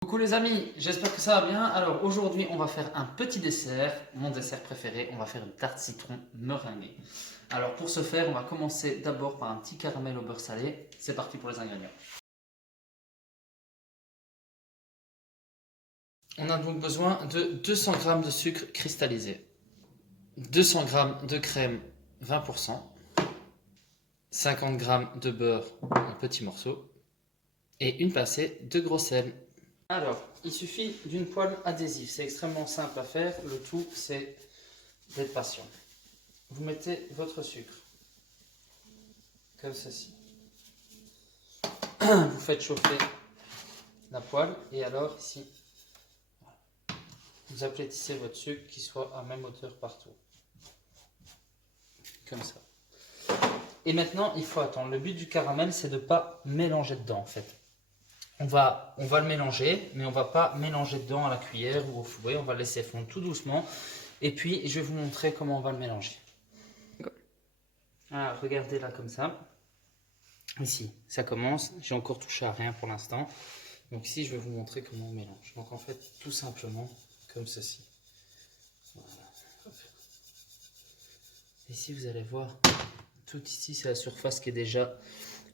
Coucou les amis, j'espère que ça va bien. Alors aujourd'hui on va faire un petit dessert, mon dessert préféré, on va faire une tarte citron meringuée. Alors pour ce faire on va commencer d'abord par un petit caramel au beurre salé. C'est parti pour les ingrédients. On a donc besoin de 200 g de sucre cristallisé, 200 g de crème 20%, 50 g de beurre en petits morceaux et une pincée de gros sel. Alors, il suffit d'une poêle adhésive, c'est extrêmement simple à faire, le tout c'est d'être patient. Vous mettez votre sucre, comme ceci. Vous faites chauffer la poêle et alors ici, vous aplatissez votre sucre qui soit à même hauteur partout. Comme ça. Et maintenant, il faut attendre. Le but du caramel, c'est de ne pas mélanger dedans en fait. On va le mélanger, mais on ne va pas mélanger dedans à la cuillère ou au fouet. On va le laisser fondre tout doucement. Et puis, je vais vous montrer comment on va le mélanger. Ah, regardez là comme ça. Ici, ça commence. J'ai encore touché à rien pour l'instant. Donc ici, je vais vous montrer comment on mélange. Donc en fait, tout simplement comme ceci. Voilà. Ici, vous allez voir, tout ici, c'est la surface qui est déjà...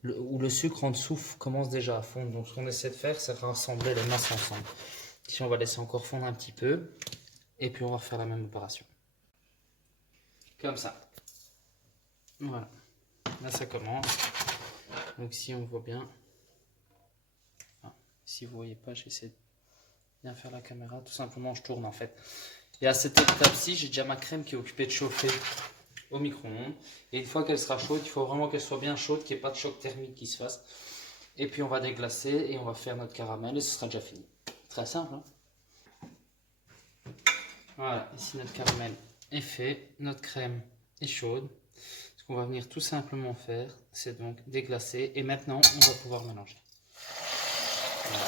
où le sucre en dessous commence déjà à fondre. Donc ce qu'on essaie de faire, c'est rassembler les masses ensemble. Ici, on va laisser encore fondre un petit peu. Et puis, on va refaire la même opération. Comme ça. Voilà. Là, ça commence. Donc ici, on voit bien. Enfin, si vous ne voyez pas, j'essaie de bien faire la caméra. Tout simplement, je tourne en fait. Et à cette étape-ci, j'ai déjà ma crème qui est occupée de chauffer au micro-ondes. Et une fois qu'elle sera chaude, il faut vraiment qu'elle soit bien chaude, qu'il n'y ait pas de choc thermique qui se fasse. Et puis on va déglacer et on va faire notre caramel et ce sera déjà fini. Très simple, hein? Voilà, ici notre caramel est fait, notre crème est chaude. Ce qu'on va venir tout simplement faire, c'est donc déglacer et maintenant on va pouvoir mélanger. Voilà.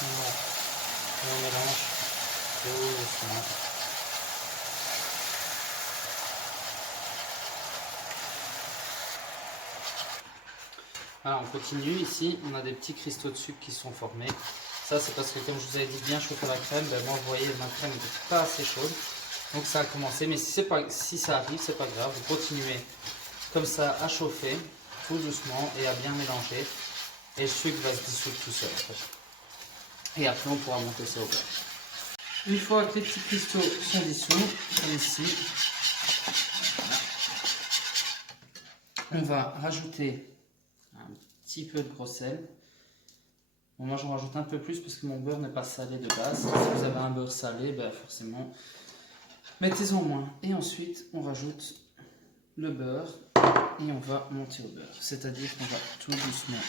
Voilà. Et on mélange tout doucement. Voilà, on continue. Ici, on a des petits cristaux de sucre qui sont formés. Ça, c'est parce que, comme je vous avais dit, bien chauffer la crème. Ben, moi, vous voyez, ma crème n'était pas assez chaude. Donc, ça a commencé. Mais si ça arrive, c'est pas grave. Vous continuez comme ça à chauffer, tout doucement, et à bien mélanger. Et le sucre va se dissoudre tout seul. En fait. Et après, on pourra monter ça au beurre. Une fois que les petits cristaux sont dissous, comme ici, on va rajouter un petit peu de gros sel. Bon, moi j'en rajoute un peu plus parce que mon beurre n'est pas salé de base. Si vous avez un beurre salé, ben forcément mettez-en moins. Et ensuite on rajoute le beurre et on va monter au beurre. C'est-à-dire qu'on va tout doucement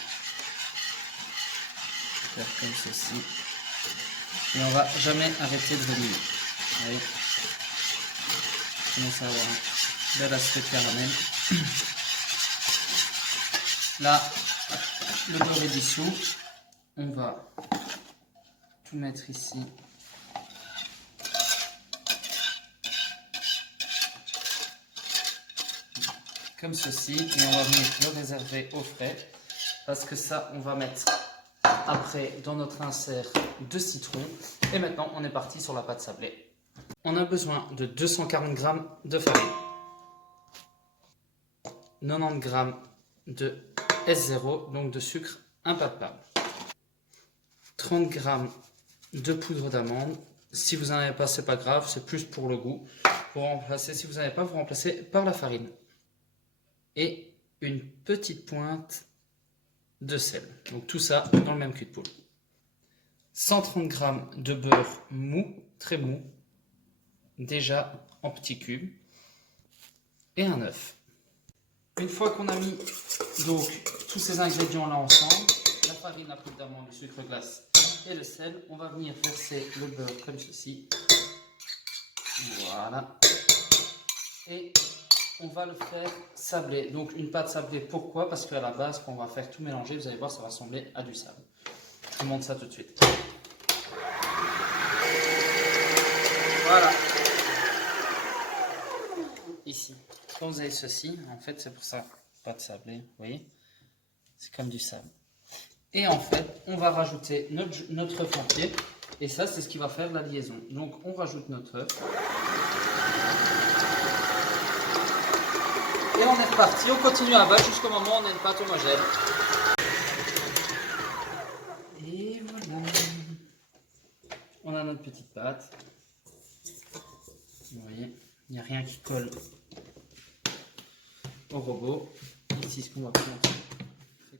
faire comme ceci. Et on va jamais arrêter de remuer. Vous voyez, on commence à avoir un bel aspect de caramel. Là, le beurre est dissous. On va tout mettre ici. Comme ceci. Et on va venir le réserver au frais. Parce que ça, on va mettre après dans notre insert de citron. Et maintenant, on est parti sur la pâte sablée. On a besoin de 240 g de farine. 90 g de S0, donc de sucre impalpable. 30 g de poudre d'amande. Si vous n'en avez pas, c'est pas grave, c'est plus pour le goût. Pour remplacer, si vous n'en avez pas, vous remplacez par la farine. Et une petite pointe de sel. Donc tout ça dans le même cul de poule. 130 g de beurre mou, très mou, déjà en petits cubes. Et un œuf. Une fois qu'on a mis donc tous ces ingrédients là ensemble, la farine, la poudre d'amande, le sucre glace et le sel, on va venir verser le beurre comme ceci. Voilà. Et on va le faire sabler. Donc une pâte sablée, pourquoi? Parce qu'à la base, quand on va faire tout mélanger, vous allez voir, ça va ressembler à du sable. Je vous montre ça tout de suite. Voilà. Ici. quand vous avez ceci, en fait, c'est pour ça, pas de sablé, vous voyez, c'est comme du sable. Et en fait, on va rajouter notre œuf entier, et ça, c'est ce qui va faire la liaison. Donc, on rajoute notre œuf. Et on est reparti, on continue à battre jusqu'au moment où on a une pâte homogène. Et voilà. On a notre petite pâte. Vous voyez, il n'y a rien qui colle au robot. Ici, ce qu'on va faire, c'est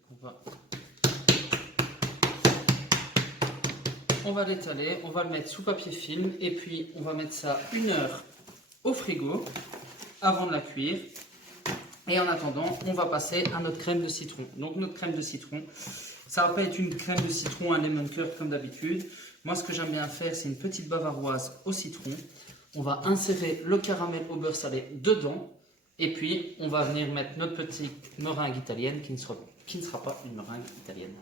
on va l'étaler, on va le mettre sous papier film et puis on va mettre ça 1 heure au frigo avant de la cuire. Et en attendant, on va passer à notre crème de citron. Donc notre crème de citron, ça va pas être une crème de citron, un lemon curd comme d'habitude. Moi, ce que j'aime bien faire, c'est une petite bavaroise au citron. On va insérer le caramel au beurre salé dedans. Et puis, on va venir mettre notre petite meringue italienne qui ne sera pas une meringue italienne.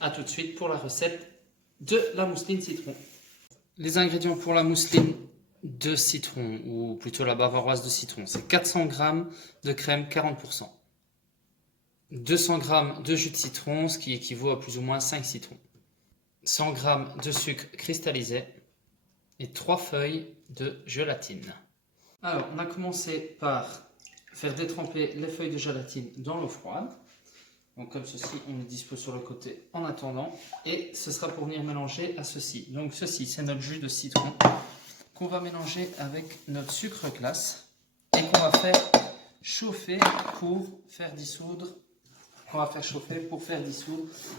A tout de suite pour la recette de la mousseline citron. Les ingrédients pour la mousseline de citron, ou plutôt la bavaroise de citron, c'est 400 g de crème 40%, 200 g de jus de citron, ce qui équivaut à plus ou moins 5 citrons, 100 g de sucre cristallisé et 3 feuilles de gélatine. Alors, on a commencé par faire détremper les feuilles de gélatine dans l'eau froide. Donc comme ceci, on les dispose sur le côté en attendant. Et ce sera pour venir mélanger à ceci. Donc ceci, c'est notre jus de citron qu'on va mélanger avec notre sucre glace et qu'on va faire chauffer pour faire dissoudre.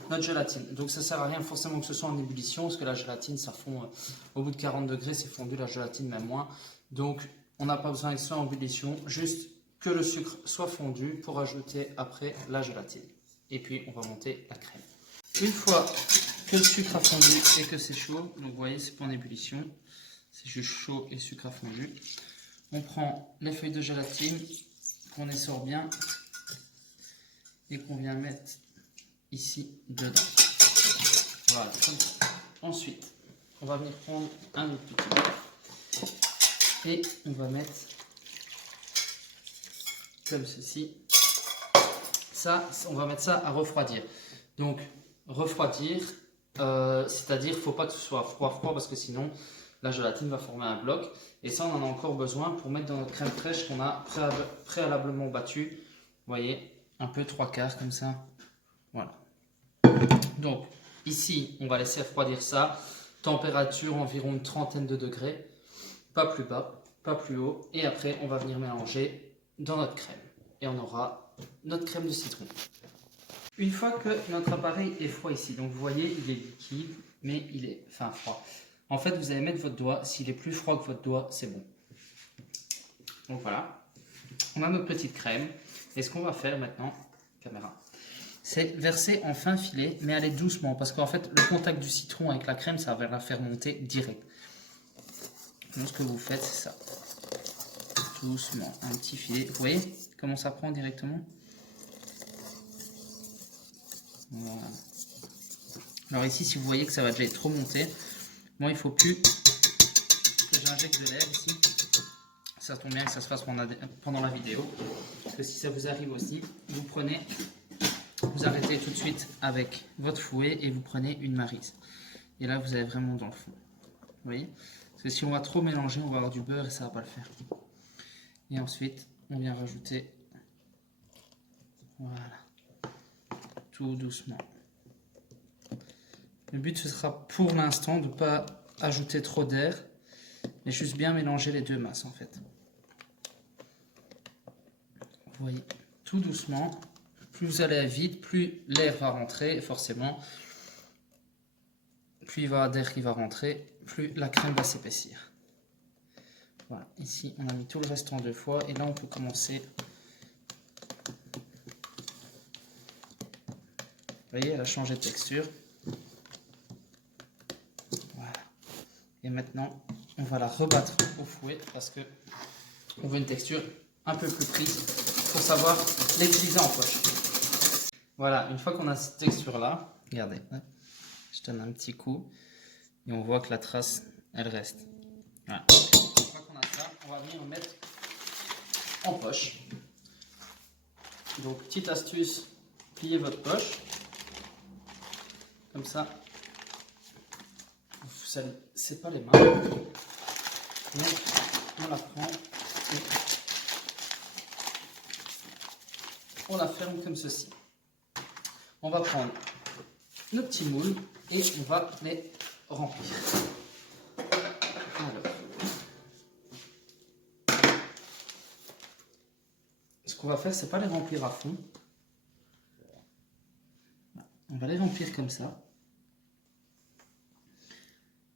Notre gélatine. Donc ça sert à rien forcément que ce soit en ébullition parce que la gélatine, ça fond au bout de 40 degrés, c'est fondu la gélatine, même moins. Donc on n'a pas besoin que ce soit en ébullition, juste que le sucre soit fondu pour ajouter après la gélatine. Et puis on va monter la crème. Une fois que le sucre a fondu et que c'est chaud, donc vous voyez, c'est pas en ébullition, c'est juste chaud et le sucre a fondu. On prend les feuilles de gélatine qu'on essore bien et qu'on vient mettre ici dedans. Voilà, comme ça. Ensuite, on va venir prendre un autre petit bout et on va mettre comme ceci. Ça, on va mettre ça à refroidir. Donc, refroidir, c'est-à-dire, il ne faut pas que ce soit froid parce que sinon, la gélatine va former un bloc. Et ça, on en a encore besoin pour mettre dans notre crème fraîche qu'on a préalablement battue. Vous voyez, un peu 3/4 comme ça. Voilà. Donc, ici, on va laisser refroidir ça. Température environ une trentaine de degrés. Pas plus bas, pas plus haut. Et après, on va venir mélanger dans notre crème. Et on aura notre crème de citron. Une fois que notre appareil est froid ici, donc vous voyez, il est liquide, mais il est froid. En fait, vous allez mettre votre doigt. S'il est plus froid que votre doigt, c'est bon. Donc voilà. On a notre petite crème. Et ce qu'on va faire maintenant, caméra, c'est verser en fin filet, mais aller doucement, parce qu'en fait, le contact du citron avec la crème, ça va la faire monter direct. Donc ce que vous faites, c'est ça. Doucement, un petit filet. Vous voyez comment ça prend directement? Voilà. Alors ici, si vous voyez que ça va déjà être trop monté, moi il ne faut plus que j'injecte de l'air ici. Ça tombe bien que ça se fasse pendant la vidéo. Parce que si ça vous arrive aussi, vous arrêtez tout de suite avec votre fouet et vous prenez une maryse. Et là, vous allez vraiment dans le fond. Vous voyez? Parce que si on va trop mélanger, on va avoir du beurre et ça ne va pas le faire. Et ensuite, on vient rajouter, voilà, tout doucement. Le but, ce sera pour l'instant de ne pas ajouter trop d'air, mais juste bien mélanger les deux masses en fait. Vous voyez, tout doucement. Plus vous allez vite, plus l'air va rentrer, forcément. Plus il va y avoir d'air qui va rentrer, plus la crème va s'épaissir. Voilà, ici on a mis tout le reste en 2 fois et là on peut commencer. Vous voyez, elle a changé de texture. Voilà. Et maintenant, on va la rebattre au fouet parce que on veut une texture un peu plus prise pour savoir l'utiliser en poche. Voilà, une fois qu'on a cette texture là, regardez, je donne un petit coup et on voit que la trace, elle reste. Voilà. Une fois qu'on a ça, on va venir mettre en poche. Donc petite astuce, pliez votre poche. Comme ça, vous savez, c'est pas les mains. Donc on la prend et on la ferme comme ceci. On va prendre nos petits moules et on va les remplir. Alors, ce qu'on va faire, c'est pas les remplir à fond. On va les remplir comme ça.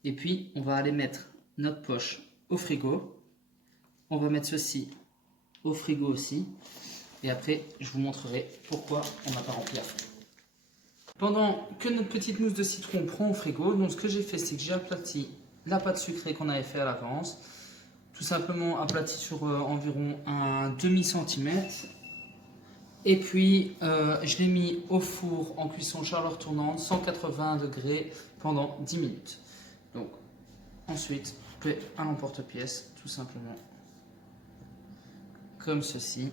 Et puis, on va aller mettre notre poche au frigo. On va mettre ceci au frigo aussi. Et après, je vous montrerai pourquoi on n'a pas rempli à fond. Pendant que notre petite mousse de citron prend au frigo, donc ce que j'ai fait, c'est que j'ai aplati la pâte sucrée qu'on avait fait à l'avance. Tout simplement aplati sur environ un demi-centimètre. Et puis, je l'ai mis au four en cuisson chaleur tournante, 180 degrés pendant 10 minutes. Donc, ensuite, vous pouvez à l'emporte-pièce, tout simplement, comme ceci.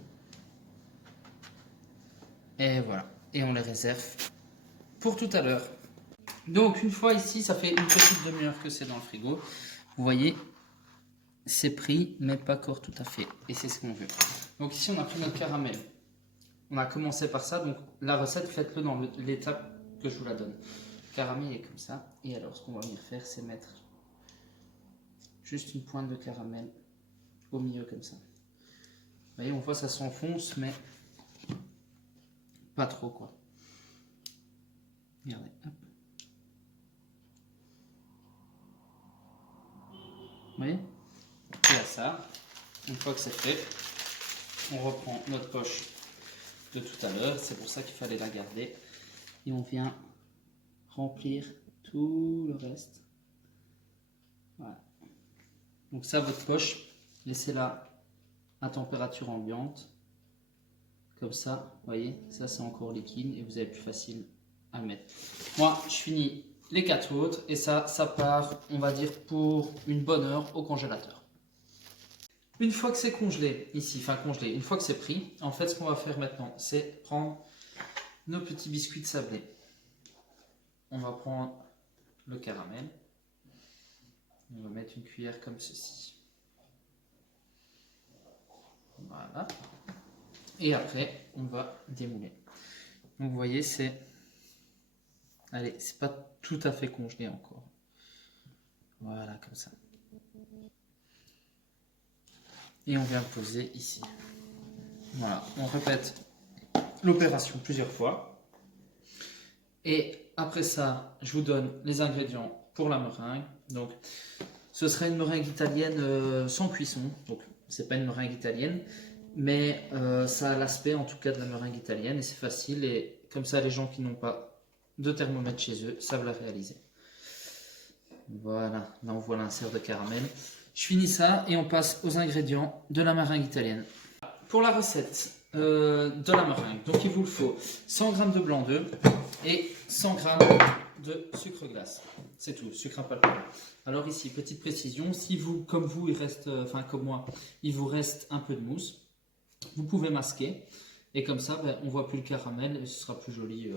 Et voilà. Et on les réserve pour tout à l'heure. Donc, une fois ici, ça fait une petite demi-heure que c'est dans le frigo. Vous voyez, c'est pris, mais pas encore tout à fait. Et c'est ce qu'on veut. Donc, ici, on a pris notre caramel. On a commencé par ça, donc la recette, faites-le dans l'étape que je vous la donne. Le caramel est comme ça. Et alors, ce qu'on va venir faire, c'est mettre juste une pointe de caramel au milieu comme ça. Vous voyez, on voit ça s'enfonce, mais pas trop quoi. Regardez, hop. Vous voyez? Et à ça, une fois que c'est fait, on reprend notre poche de tout à l'heure, c'est pour ça qu'il fallait la garder, et on vient remplir tout le reste. Voilà. Donc ça, votre poche, laissez-la à température ambiante, comme ça, vous voyez, ça c'est encore liquide et vous avez plus facile à mettre. Moi, je finis les 4 autres et ça part, on va dire, pour une bonne heure au congélateur. Une fois que c'est congelé, ici, enfin congelé, une fois que c'est pris, en fait, ce qu'on va faire maintenant, c'est prendre nos petits biscuits de sablé. On va prendre le caramel. On va mettre une cuillère comme ceci. Voilà. Et après, on va démouler. Donc, vous voyez, c'est... Allez, c'est pas tout à fait congelé encore. Voilà, comme ça. Et on vient le poser ici. Voilà, on répète l'opération plusieurs fois. Et après ça, je vous donne les ingrédients pour la meringue. Donc, ce serait une meringue italienne sans cuisson. Donc, c'est pas une meringue italienne, mais ça a l'aspect en tout cas de la meringue italienne et c'est facile. Et comme ça, les gens qui n'ont pas de thermomètre chez eux savent la réaliser. Voilà, là on voit l'insert de caramel. Je finis ça et on passe aux ingrédients de la meringue italienne. Pour la recette de la meringue, donc il vous le faut 100 g de blanc d'œuf et 100 g de sucre glace. C'est tout, sucre impalpable. Alors ici, petite précision, si vous, comme vous, il reste, enfin comme moi, il vous reste un peu de mousse, vous pouvez masquer et comme ça, ben, on voit plus le caramel et ce sera plus joli.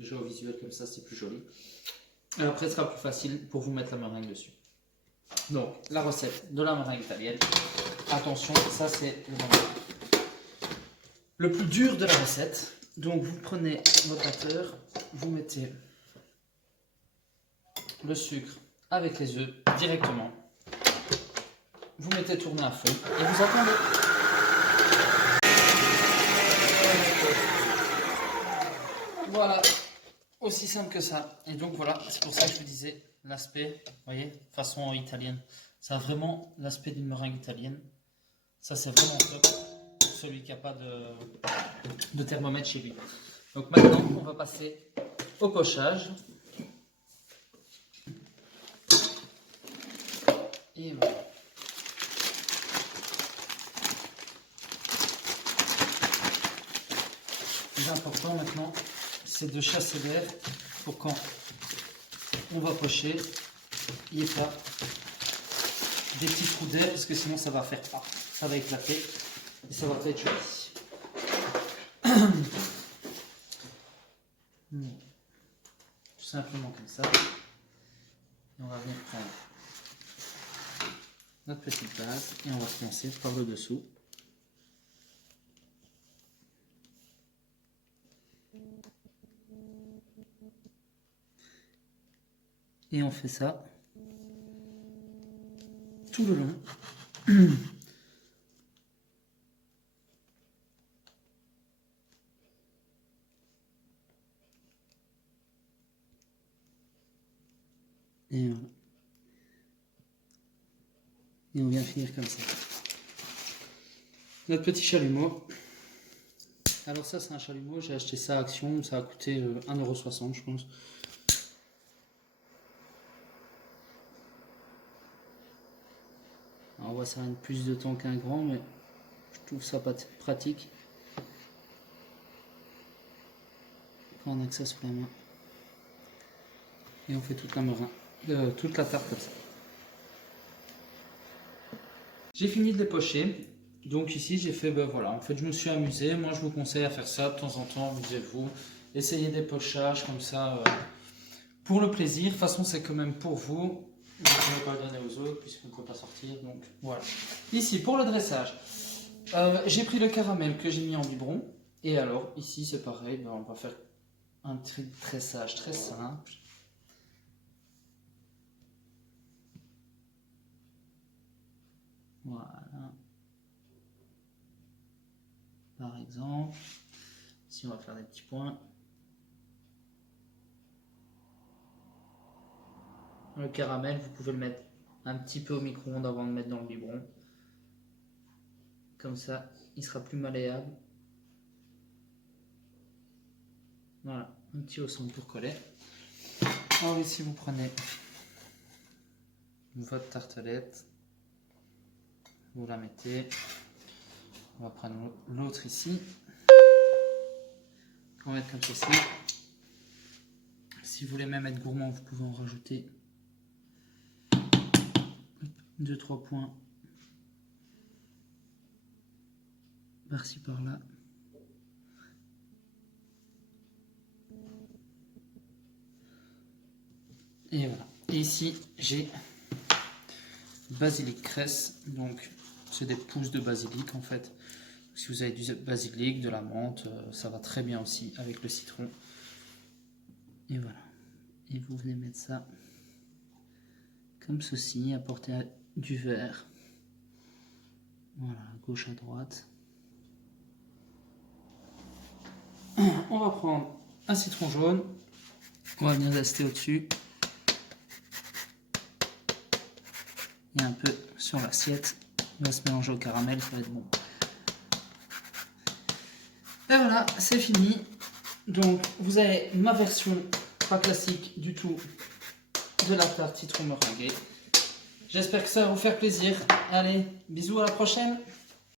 Déjà au visuel comme ça, c'est plus joli. Et après, ce sera plus facile pour vous mettre la meringue dessus. Donc, la recette de la meringue italienne. Attention, ça c'est le plus dur de la recette. Donc, vous prenez votre batteur, vous mettez le sucre avec les œufs directement. Vous mettez tourner à fond et vous attendez. Voilà, aussi simple que ça. Et donc voilà, c'est pour ça que je vous disais l'aspect, vous voyez, façon italienne. Ça a vraiment l'aspect d'une meringue italienne. Ça c'est vraiment top pour celui qui n'a pas de thermomètre chez lui. Donc maintenant, on va passer au pochage. Et voilà. Le plus important maintenant, c'est de chasser l'air pour quand on va pocher, il n'y ait pas des petits trous d'air parce que sinon ça va faire pas, ça va éclater. Et ça va être joli. Bon. Tout simplement comme ça. Et on va venir prendre notre petite base et on va commencer par le dessous. Et on fait ça tout le long. Et voilà. Et on vient finir comme ça. Notre petit chalumeau. Alors ça c'est un chalumeau, j'ai acheté ça à Action, ça a coûté 1,60 € je pense. Alors on voit ça a plus de temps qu'un grand, mais je trouve ça pas pratique. Quand on a que ça sous la main. Et on fait toute la tarte comme ça. J'ai fini de les pocher. Donc ici j'ai fait, ben voilà, en fait je me suis amusé. Moi je vous conseille à faire ça de temps en temps, amusez-vous. Essayez des pochages comme ça pour le plaisir. De toute façon c'est quand même pour vous. Vous ne pouvez pas le donner aux autres puisqu'on ne peut pas sortir. Donc voilà. Ici pour le dressage, j'ai pris le caramel que j'ai mis en biberon. Et alors ici c'est pareil, ben, on va faire un dressage très simple. Voilà. Par exemple, ici on va faire des petits points. Le caramel, vous pouvez le mettre un petit peu au micro-ondes avant de le mettre dans le biberon. Comme ça, il sera plus malléable. Voilà, un petit au centre pour coller. Alors ici, vous prenez votre tartelette. Vous la mettez. On va prendre l'autre ici. On va mettre comme ceci. Si vous voulez même être gourmand, vous pouvez en rajouter 2-3 points par-ci par-là. Et voilà. Et ici, j'ai basilic cresse. Donc, c'est des pousses de basilic en fait. Si vous avez du basilic, de la menthe, ça va très bien aussi avec le citron. Et voilà. Et vous venez mettre ça comme ceci, apporter du vert. Voilà, à gauche à droite. On va prendre un citron jaune. On va venir rester au-dessus. Et un peu sur l'assiette. Il va se mélanger au caramel, ça va être bon. Et voilà, c'est fini. Donc, vous avez ma version pas classique du tout de la tarte citron meringuée. J'espère que ça va vous faire plaisir. Allez, bisous, à la prochaine.